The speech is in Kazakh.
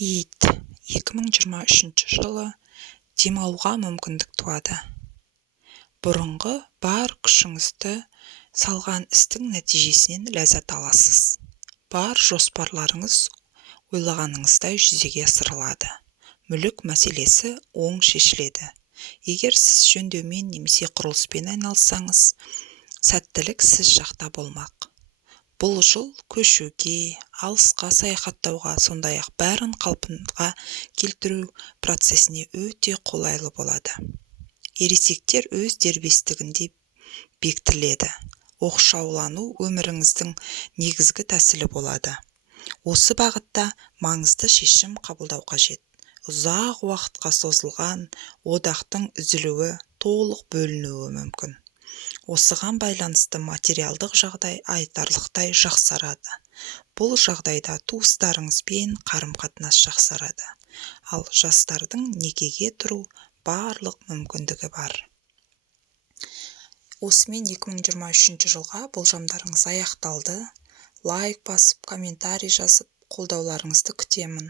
ит 2023 жылы демалуға мүмкіндік туады. Бұрынғы бар күшіңізді салған істің нәтижесінен ләззат аласыз. Бар жоспарларыңыз ойлағаныңыздай жүзеге асырылады. Мүлік мәселесі оң шешіледі. Егер сіз жөндеумен немесе құрылыспен айналыссаңыз, сәттілік сіз жақта болмақ. Бұл жыл көшуге, алысқа саяхаттауға, сондай-ақ бәрін қалпына келтіру процесіне өте қолайлы болады. Ересектер өз дербестігінде бекітіледі. Оқшаулану өміріңіздің негізгі тәсілі болады. Осы бағытта маңызды шешім қабылдау қажет. Ұзақ уақытқа созылған одақтың үзілуі толық бөлінуі мүмкін. Осыған байланысты материалдық жағдай айтарлықтай жақсарады. Бұл жағдайда туыстарыңызбен қарым-қатынас жақсарады. Ал жастардың некеге тұру барлық мүмкіндігі бар. Осымен 2023 жылға болжамдарыңыз аяқталды. Лайк басып, комментарий жазып, қолдауларыңызды күтемін.